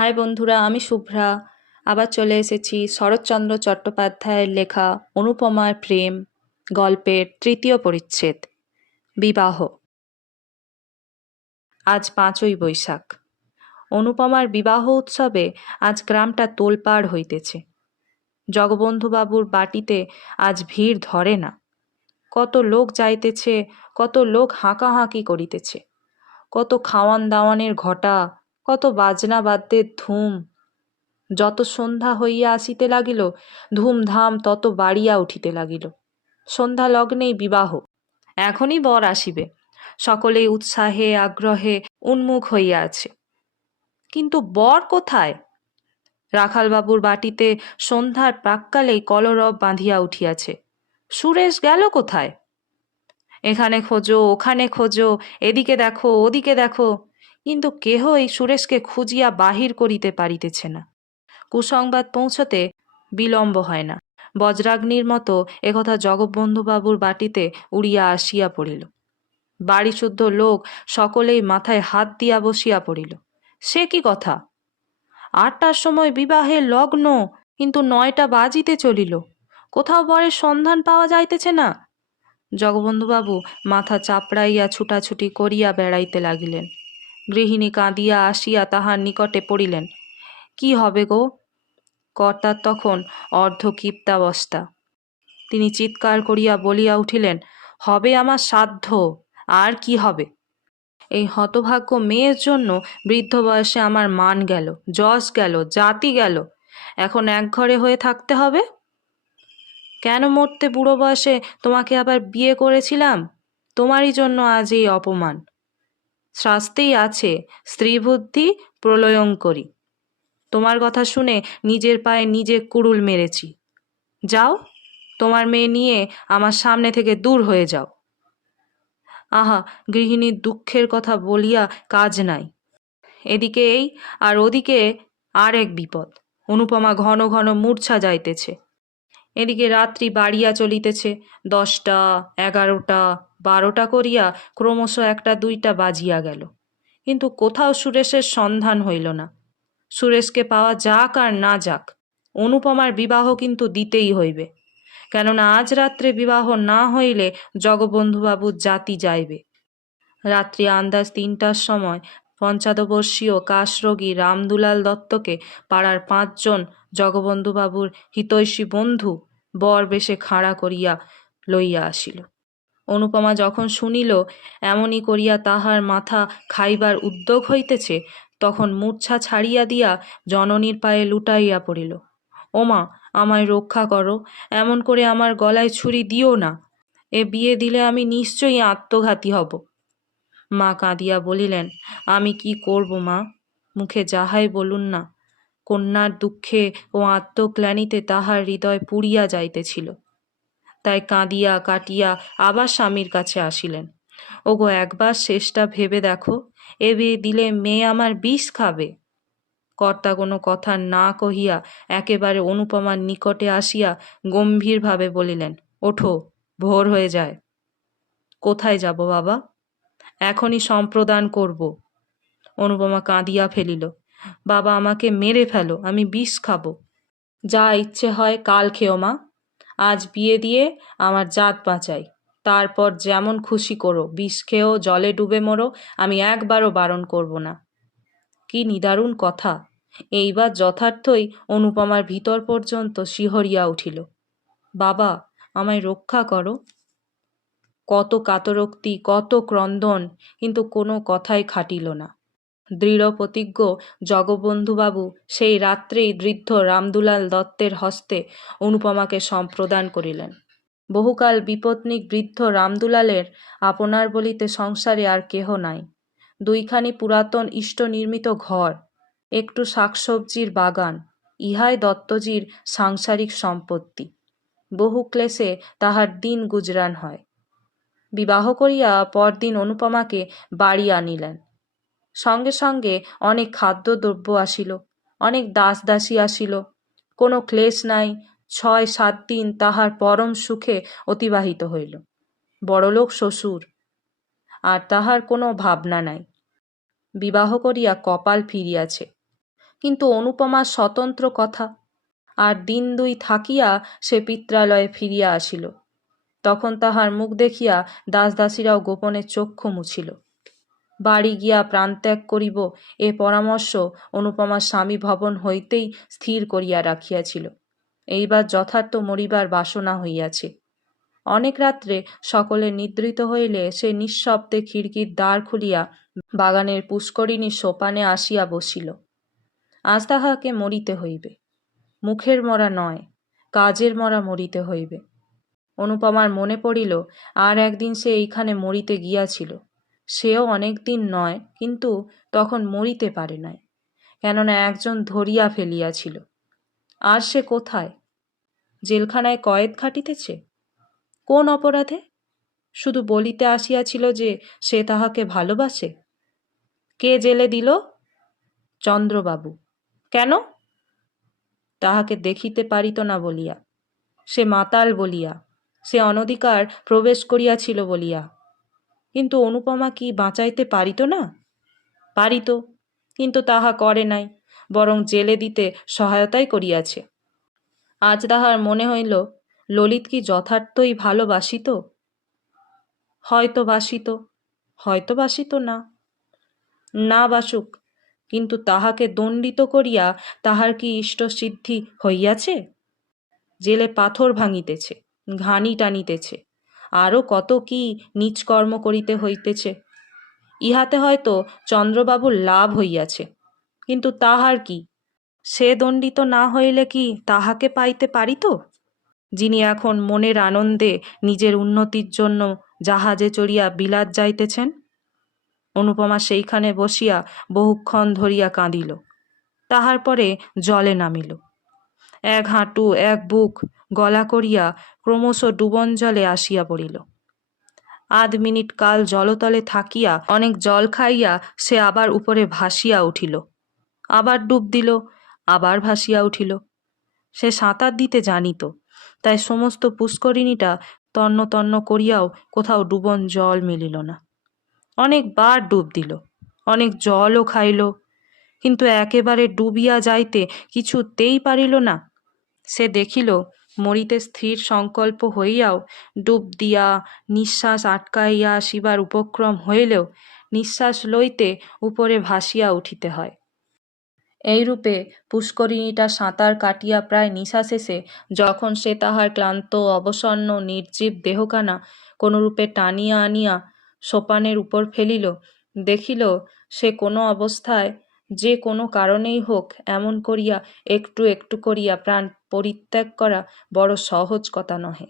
High বন্ধুরা, আমি শুভ্রা। আবার চলে এসেছি শরৎচন্দ্র চট্টোপাধ্যায়ের লেখা অনুপমার প্রেম, গল্পের তৃতীয় পরিচ্ছেদ, বিবাহ। আজ পাঁচই বৈশাখ। অনুপমার বিবাহ উৎসবে আজ গ্রামটা তোলপাড় হইতেছে। জগবন্ধুবাবুর বাটিতে আজ ভিড় ধরে না। কত লোক যাইতেছে, কত লোক হাঁকাহাঁকি করিতেছে। কত খাওয়ান দাওয়ানের ঘটা কত বাজনা বাদ্যের ধুম। যত সন্ধ্যা হইয়া আসিতে লাগিল, ধুমধাম তত বাড়িয়া উঠিতে লাগিল। সন্ধ্যা লগ্নেই বিবাহ, এখনই বর আসিবে। সকলেই উৎসাহে, আগ্রহে উন্মুখ হইয়া আছে। কিন্তু বর কোথায়? রাখালবাবুর বাটিতে সন্ধ্যার প্রাক্কালেই কলরব বাঁধিয়া উঠিয়াছে। সুরেশ গেল কোথায়? এখানে খোঁজো, ওখানে খোঁজো, এদিকে দেখো, ওদিকে দেখো। কিন্তু কেহই সুরেশকে খুঁজিয়া বাহির করিতে পারিতেছে না। কুসংবাদ পৌঁছতে বিলম্ব হয় না। বজ্রাগ্নির মতো একথা জগবন্ধুবাবুর বাটিতে উড়িয়া আসিয়া পড়িল। বাড়িশুদ্ধ লোক সকলেই মাথায় হাত দিয়া বসিয়া পড়িল। সে কি কথা? আটটার সময় বিবাহে লগ্ন, কিন্তু নয়টা বাজিতে চলিল। কোথাও বরের সন্ধান পাওয়া যাইতেছে না। জগবন্ধুবাবু মাথা চাপড়াইয়া ছুটাছুটি করিয়া বেড়াইতে লাগিলেন। গৃহিণী কাঁদিয়া আসিয়া তাহার নিকটে পড়িলেন। কি হবে গো? কর্তার তখন অর্ধ অর্ধক্ষিপ্তাবস্থা তিনি চিৎকার করিয়া বলিয়া উঠিলেন, হবে আমার সাধ্য, আর কি হবে? এই হতভাগ্য মেয়ের জন্য বৃদ্ধ বয়সে আমার মান গেল, যশ গেল, জাতি গেল। এখন এক ঘরে হয়ে থাকতে হবে? কেন মরতে বুড়ো বয়সে তোমাকে আবার বিয়ে করেছিলাম? তোমারই জন্য আজ এই অপমান। শাস্তিই আছে স্ত্রী বুদ্ধি প্রলয়ঙ্করী তোমার কথা শুনে নিজের পায়ে নিজে কুড়ুল মেরেছি। যাও, তোমার মেয়ে নিয়ে আমার সামনে থেকে দূর হয়ে যাও। আহা গৃহিণীর দুঃখের কথা বলিয়া কাজ নাই। এদিকে এই আর ওদিকে আর এক বিপদ। অনুপমা ঘন ঘন মূর্ছা যাইতেছে। এদিকে রাত্রি বাড়িয়া চলিতেছে, দশটা, এগারোটা, বারোটা করিয়া ক্রমশ একটা দুইটা বাজিয়া গেল। কিন্তু কোথাও সুরেশের সন্ধান হইল না। সুরেশকে পাওয়া যাক আর না যাক, অনুপমার বিবাহ কিন্তু দিতেই হইবে। কেননা আজ রাত্রে বিবাহ না হইলে জগবন্ধুবাবুর জাতি যাইবে। রাত্রি আন্দাজ তিনটার সময় পঞ্চাদবর্ষীয় কাশরোগী রামদুলাল দত্তকে পাড়ার পাঁচজন জগবন্ধুবাবুর হিতৈষী বন্ধু বর বেশে খাড়া করিয়া লইয়া আসিল। অনুপমা যখন শুনিল, এমনই করিয়া তাহার মাথা খাইবার উদ্যোগ হইতেছে, তখন মূর্ছা ছাড়িয়া দিয়া জননীর পায়ে লুটাইয়া পড়িল। ওমা, আমায় রক্ষা করো, এমন করে আমার গলায় ছুরি দিও না, এ বিয়ে দিলে আমি নিশ্চয়ই আত্মঘাতী হব। মা কাঁদিয়া বলিলেন, আমি কি করব মা? মুখে যাহাই বলুন না কন্যার দুঃখে ও আত্মগ্লানিতে তাহার হৃদয় পুড়িয়া যাইতেছিল। তাই কাঁদিয়া কাটিয়া আবার স্বামীর কাছে আসিলেন। ওগো, একবার শেষটা ভেবে দেখো। এ বিয়ে দিলে মেয়ে আমার বিষ খাবে। কর্তা কোনো কথা না কহিয়া একেবারে অনুপমার নিকটে আসিয়া গম্ভীরভাবে বলিলেন, ওঠো, ভোর হয়ে যায়। কোথায় যাব বাবা? এখনই সম্প্রদান করব। অনুপমা কাঁদিয়া ফেলিল। বাবা আমাকে মেরে ফেলো, আমি বিষ খাব। যা ইচ্ছে হয় কাল খেও মা। আজ বিয়ে দিয়ে আমার জাত বাঁচাই। তারপর যেমন খুশি করো, বিষ খেয়েও জলে ডুবে মরো, আমি একবারও বারণ করব না। কি নিদারুণ কথা। এইবার যথার্থই অনুপমার ভিতর পর্যন্ত শিহরিয়া উঠিল। বাবা, আমায় রক্ষা করো। কত কাতরোক্তি, কত ক্রন্দন, কিন্তু কোনো কথাই খাটিল না। দৃঢ় প্রতিজ্ঞ, জগবন্ধুবাবু, সেই রাত্রেই বৃদ্ধ রামদুলাল দত্তের হস্তে অনুপমাকে সম্প্রদান করিলেন। বহুকাল বিপত্নিক বৃদ্ধ রামদুলালের আপনার বলিতে সংসারে আর কেহ নাই। দুইখানি পুরাতন ইষ্ট নির্মিত ঘর, একটু শাকসবজির বাগান, ইহাই দত্তজির সাংসারিক সম্পত্তি। বহু ক্লেশে তাহার দিন গুজরান হয়। বিবাহ করিয়া পরদিন অনুপমাকে বাড়ি আনিলেন। সঙ্গে সঙ্গে অনেক খাদ্যদ্রব্য আসিল, অনেক দাস দাসী আসিল। কোনো ক্লেশ নাই, ছয়, সাত দিন তাহার পরম সুখে অতিবাহিত হইল। বড়লোক শ্বশুর, আর তাহার কোনো ভাবনা নাই। বিবাহ করিয়া কপাল ফিরিয়াছে। কিন্তু অনুপমার স্বতন্ত্র কথা, আর দিন দুই থাকিয়া সে পিত্রালয়ে ফিরিয়া আসিল। তখন তাহার মুখ দেখিয়া দাসদাসীরাও গোপনে চক্ষু মুছিল। বাড়ি গিয়া প্রাণত্যাগ করিব। এ পরামর্শ অনুপমার স্বামী ভবন হইতেই স্থির করিয়া রাখিয়াছিল। এইবার যথার্থ মরিবার বাসনা হইয়াছে। অনেক রাত্রে সকলে নিদ্রিত হইলে সে নিঃশব্দে খিড়কির দ্বার খুলিয়া বাগানের পুষ্করিণী সোপানে আসিয়া বসিল। আজ তাহাকে মরিতে হইবে। মুখের মরা নয়, কাজের মরা মরিতে হইবে। অনুপমার মনে পড়িল, আর একদিন সে এইখানে মরিতে গিয়াছিল। সেও অনেক দিন নয়, কিন্তু তখন মরিতে পারে নাই, কেননা একজন ধরিয়া ফেলিয়াছিল। আর সে কোথায়? জেলখানায় কয়েদ খাটিতেছে? কোন অপরাধে? শুধু বলিতে আসিয়াছিল যে সে তাহাকে ভালোবাসে? কে জেলে দিল? চন্দ্রবাবু। কেন? তাহাকে দেখিতে পারিত না বলিয়া। সে মাতাল বলিয়া, সে অনধিকার প্রবেশ করিয়াছিল বলিয়া কিন্তু অনুপমা কি বাঁচাইতে পারিত না? পারিত, কিন্তু তাহা করে নাই, বরং জেলে দিতে সহায়তাই করিয়াছে। আজ তাহার মনে হইল, ললিত কি যথার্থই ভালোবাসিত? হয়তো বাসিত হয়তো বাসিত না। না বাসুক, কিন্তু তাহাকে দণ্ডিত করিয়া তাহার কি ইষ্টসিদ্ধি হইয়াছে? জেলে পাথর ভাঙিতেছে, ঘানি টানিতেছে আরও কত কি নিচকর্ম করিতে হইতেছে। ইহাতে হয়তো চন্দ্রবাবুর লাভ হইয়াছে, কিন্তু তাহার কি? সে দণ্ডিত না হইলে কি তাহাকে পাইতে পারিত যিনি এখন মনের আনন্দে নিজের উন্নতির জন্য জাহাজে চড়িয়া বিলাত যাইতেছেন? অনুপমা সেইখানে বসিয়া বহুক্ষণ ধরিয়া কাঁদিল। তাহার পরে জলে নামিল। এক হাঁটু, এক বুক গলা করিয়া ক্রমশ ডুবন জলে আসিয়া পড়িল। আধ মিনিট কাল জলতলে থাকিয়া অনেক জল খাইয়া সে আবার উপরে ভাসিয়া উঠিল। আবার ডুব দিল, আবার ভাসিয়া উঠিল। সে সাঁতার দিতে জানিত, তাই সমস্ত পুষ্করিণীটা তন্ন তন্ন করিয়াও কোথাও ডুবন জল মিলিল না। অনেকবার ডুব দিল, অনেক জলও খাইল, কিন্তু একেবারে ডুবিয়া যাইতে কিছুতেই পারিল না। সে দেখিল মরিতে স্থির সংকল্প হইয়াও ডুব দিয়া নিঃশ্বাস আটকাইয়া আসিবার উপক্রম হইলেও নিঃশ্বাস লইতে উপরে ভাসিয়া উঠিতে হয়। এইরূপে পুষ্করিণীটা সাঁতার কাটিয়া প্রায় নিশা শেষে যখন সে তাহার ক্লান্ত, অবসন্ন, নির্জীব দেহখানা কোনরূপে টানিয়া আনিয়া সোপানের উপর ফেলিল, দেখিল সে কোনো অবস্থায় যে কোনো কারণেই হোক, এমন করিয়া, একটু একটু করিয়া প্রাণ পরিত্যাগ করা বড় সহজ কথা নহে।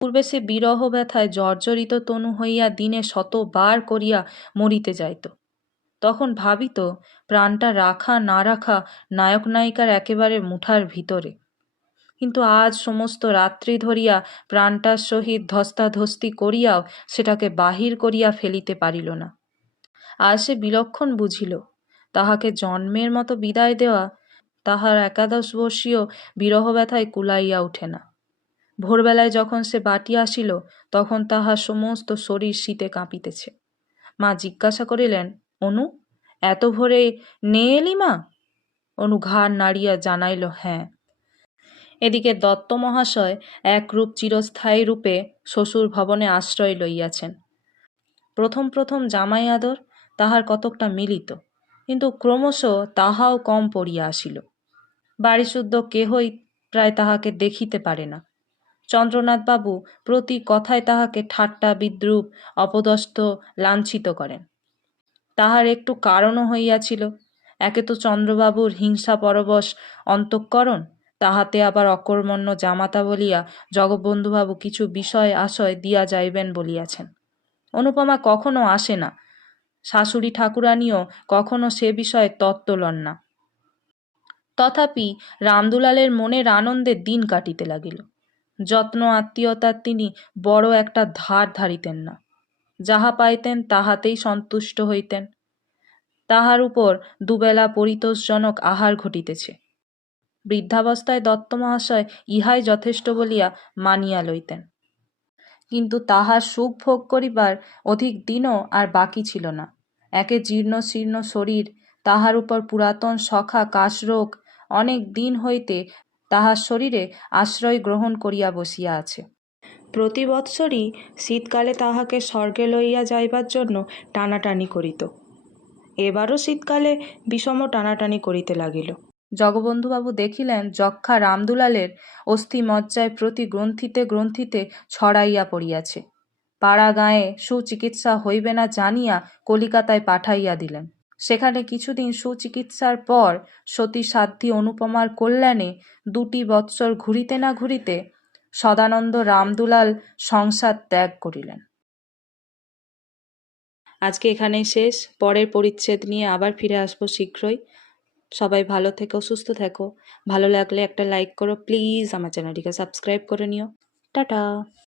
পূর্বে সে বিরহ ব্যথায় জর্জরিত তনু হইয়া দিনে শতবার করিয়া মরিতে যাইত। তখন ভাবিত, প্রাণটা রাখা না রাখা নায়ক নায়িকার একেবারে মুঠার ভিতরে। কিন্তু আজ সমস্ত রাত্রি ধরিয়া প্রাণটার সহিত ধস্তাধস্তি করিয়াও সেটাকে বাহির করিয়া ফেলিতে পারিল না। আজ সে বিলক্ষণ বুঝিল তাহাকে জন্মের মতো বিদায় দেওয়া তাহার একাদশ বর্ষীয় বিরহ ব্যথায় কুলাইয়া ওঠে না। ভোরবেলায় যখন সে বাটি আসিল, তখন তাহার সমস্ত শরীর শীতে কাঁপিতেছে। মা জিজ্ঞাসা করিলেন, অনু, এত ভোরে নে এলি মা? অনু ঘাড় নাড়িয়া জানাইল হ্যাঁ। এদিকে দত্ত মহাশয় একরূপ চিরস্থায়ী রূপে শ্বশুর ভবনে আশ্রয় লইয়াছেন। প্রথম প্রথম জামাই আদর তাহার কতকটা মিলিত। কিন্তু ক্রমশ তাহাও কম পড়িয়া আসিল। বাড়িশুদ্ধ কেহই প্রায় তাহাকে দেখিতে পারে না। চন্দ্রনাথবাবু প্রতি কথায় তাহাকে ঠাট্টা, বিদ্রুপ, অপদস্থ, লাঞ্ছিত করেন। তাহার একটু কারণও হইয়াছিল, একে তো চন্দ্রবাবুর হিংসা পরবশ অন্তঃকরণ, তাহাতে আবার অকর্মণ্য জামাতা বলিয়া জগবন্ধুবাবু কিছু বিষয় আশয় দিয়া যাইবেন বলিয়াছেন। অনুপমা কখনো আসে না শাশুড়ি ঠাকুরানীও কখনো সে বিষয়ে তত্ত্ব লন না। তথাপি রামদুলালের মনের আনন্দে দিন কাটিতে লাগিল। যত্ন আত্মীয়তার তিনি বড় একটা ধার ধারিতেন না। যাহা পাইতেন তাহাতেই সন্তুষ্ট হইতেন। তাহার উপর দুবেলা পরিতোষজনক আহার ঘটিতেছে। বৃদ্ধাবস্থায় দত্ত মহাশয় ইহাই যথেষ্ট বলিয়া মানিয়া লইতেন। কিন্তু তাহার সুখ ভোগ করিবার অধিক দিনও আর বাকি ছিল না। একে জীর্ণ শীর্ণ শরীর, তাহার উপর পুরাতন সখা কাশরোগ, অনেক দিন হইতে তাহার শরীরে আশ্রয় গ্রহণ করিয়া বসিয়া আছে। প্রতি বৎসরই শীতকালে তাহাকে স্বর্গে লইয়া যাইবার জন্য টানাটানি করিত। এবারও শীতকালে বিষম টানাটানি করিতে লাগিল। জগবন্ধুবাবু দেখিলেন যক্ষা রামদুলালের অস্থি মজ্জায় প্রতি গ্রন্থিতে গ্রন্থিতে ছড়াইয়া পড়িয়াছে। পাড়া গাঁয়ে সুচিকিৎসা হইবে না জানিয়া কলিকাতায় পাঠাইয়া দিলেন। সেখানে কিছুদিন সুচিকিৎসার পর সতী সাধ্যী অনুপমার কল্যাণে দুটি বৎসর ঘুরিতে না ঘুরিতে সদানন্দ রামদুলাল সংসার ত্যাগ করিলেন। আজকে এখানেই শেষ। পরের পরিচ্ছেদ নিয়ে আবার ফিরে আসব শীঘ্রই। সবাই ভালো থেকো, সুস্থ থেকো। ভালো লাগলে একটা লাইক করো। প্লিজ আমার চ্যানেলটিকে সাবস্ক্রাইব করে নিও। টাটা।